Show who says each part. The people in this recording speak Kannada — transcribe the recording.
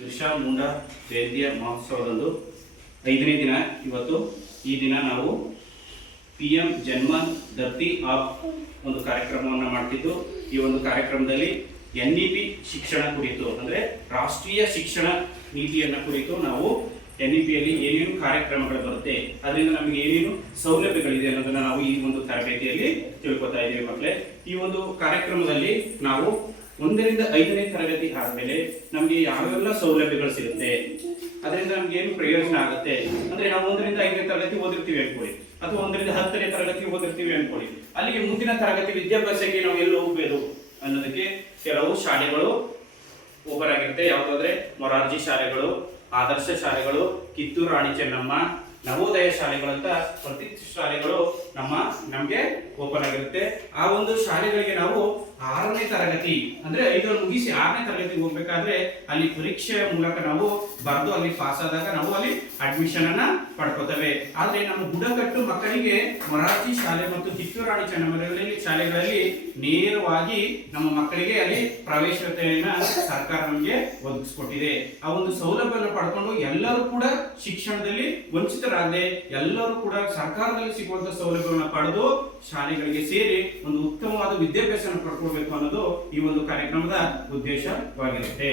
Speaker 1: ಬಿರ್ಸಾ ಮುಂಡಾ ಜಯಂತಿಯ ಮಹೋತ್ಸವದಂದು ಐದನೇ ದಿನ ಇವತ್ತು ಈ ದಿನ ನಾವು ಪಿ ಎಂ ಜನ್ಮ ದತ್ತಿ ಆಪ್ ಒಂದು ಕಾರ್ಯಕ್ರಮವನ್ನು ಮಾಡ್ತಿದ್ದು. ಈ ಒಂದು ಕಾರ್ಯಕ್ರಮದಲ್ಲಿ ಎನ್ ಇ ಪಿ ಶಿಕ್ಷಣ ಕುರಿತು, ಅಂದರೆ ರಾಷ್ಟ್ರೀಯ ಶಿಕ್ಷಣ ನೀತಿಯನ್ನು ಕುರಿತು ನಾವು ಎನ್ ಇ ಪಿಯಲ್ಲಿ ಏನೇನು ಕಾರ್ಯಕ್ರಮಗಳು ಬರುತ್ತೆ, ಅದರಿಂದ ನಮಗೆ ಏನೇನು ಸೌಲಭ್ಯಗಳಿದೆ ಅನ್ನೋದನ್ನು ನಾವು ಈ ಒಂದು ತರಬೇತಿಯಲ್ಲಿ ತಿಳ್ಕೊತಾ ಇದ್ದೀವಿ ಮಕ್ಕಳೇ ಈ ಒಂದು ಕಾರ್ಯಕ್ರಮದಲ್ಲಿ ನಾವು ಒಂದರಿಂದ ಐದನೇ ತರಗತಿ ಆದ್ಮೇಲೆ ನಮಗೆ ಯಾವೆಲ್ಲ ಸೌಲಭ್ಯಗಳು ಸಿಗುತ್ತೆ? ಅದರಿಂದ ನಮ್ಗೆ ಏನು ಪ್ರಯೋಜನ ಆಗುತ್ತೆ? ಅಂದ್ರೆ ನಾವು ಒಂದರಿಂದ ಐದನೇ ತರಗತಿ ಓದಿರ್ತೀವಿ ಅನ್ಕೊಳ್ಳಿ. ಅಥವಾ ಒಂದರಿಂದ ಹತ್ತನೇ ತರಗತಿ ಓದಿರ್ತೀವಿ ಅನ್ಕೊಳ್ಳಿ. ಅಲ್ಲಿಗೆ ಮುಂದಿನ ತರಗತಿ ವಿದ್ಯಾಭ್ಯಾಸಕ್ಕೆ ನಾವು ಎಲ್ಲಿ ಹೋಗ್ಬೇಕು ಅನ್ನೋದಕ್ಕೆ ಕೆಲವು ಶಾಲೆಗಳು ಓಪನ್ ಆಗಿರುತ್ತೆ. ಯಾವುದಾದ್ರೆ ಮೊರಾರ್ಜಿ ಶಾಲೆಗಳು, ಆದರ್ಶ ಶಾಲೆಗಳು, ಕಿತ್ತೂರು ರಾಣಿ ಚೆನ್ನಮ್ಮ, ನವೋದಯ ಶಾಲೆಗಳಂತ ಪ್ರತಿ ಶಾಲೆಗಳು ನಮ್ಮ ನಮಗೆ ಓಪನ್ ಆಗಿರುತ್ತೆ. ಆ ಒಂದು ಶಾಲೆಗಳಿಗೆ ನಾವು ಆರನೇ ತರಗತಿ, ಅಂದ್ರೆ ಐದನ್ನು ಮುಗಿಸಿ ಆರನೇ ತರಗತಿಗೆ ಹೋಗ್ಬೇಕಾದ್ರೆ ಅಲ್ಲಿ ಪರೀಕ್ಷೆಯ ಮೂಲಕ ನಾವು ಬರೆದು ಅಲ್ಲಿ ಪಾಸ್ ಆದಾಗ ನಾವು ಅಲ್ಲಿ ಅಡ್ಮಿಷನ್ ಅನ್ನ ಪಡ್ಕೋತೇವೆ. ಆದ್ರೆ ನಮ್ಮ ಬುಡಕಟ್ಟು ಮಕ್ಕಳಿಗೆ ಮರಾಠಿ ಶಾಲೆ ಮತ್ತು ಕಿತ್ತೂರು ರಾಣಿ ಚೆನ್ನಮ್ಮರಲ್ಲಿ ಶಾಲೆಗಳಲ್ಲಿ ನೇರವಾಗಿ ನಮ್ಮ ಮಕ್ಕಳಿಗೆ ಅಲ್ಲಿ ಪ್ರವೇಶತೆಯನ್ನ ಸರ್ಕಾರ ನಮಗೆ ಒದಗಿಸ್ಕೊಟ್ಟಿದೆ. ಆ ಒಂದು ಸೌಲಭ್ಯವನ್ನು ಪಡ್ಕೊಂಡು ಎಲ್ಲರೂ ಕೂಡ ಶಿಕ್ಷಣದಲ್ಲಿ ವಂಚಿತರಾಗದೆ ಎಲ್ಲರೂ ಕೂಡ ಸರ್ಕಾರದಲ್ಲಿ ಸಿಗುವಂತ ಸೌಲಭ್ಯವನ್ನು ಪಡೆದು ಶಾಲೆಗಳಿಗೆ ಸೇರಿ ಒಂದು ಉತ್ತಮವಾದ ವಿದ್ಯಾಭ್ಯಾಸ ಪಡ್ಕೊಳ್ಬೇಕು ಅನ್ನೋದು ಈ ಒಂದು ಕಾರ್ಯಕ್ರಮದ ಉದ್ದೇಶವಾಗಿರುತ್ತೆ.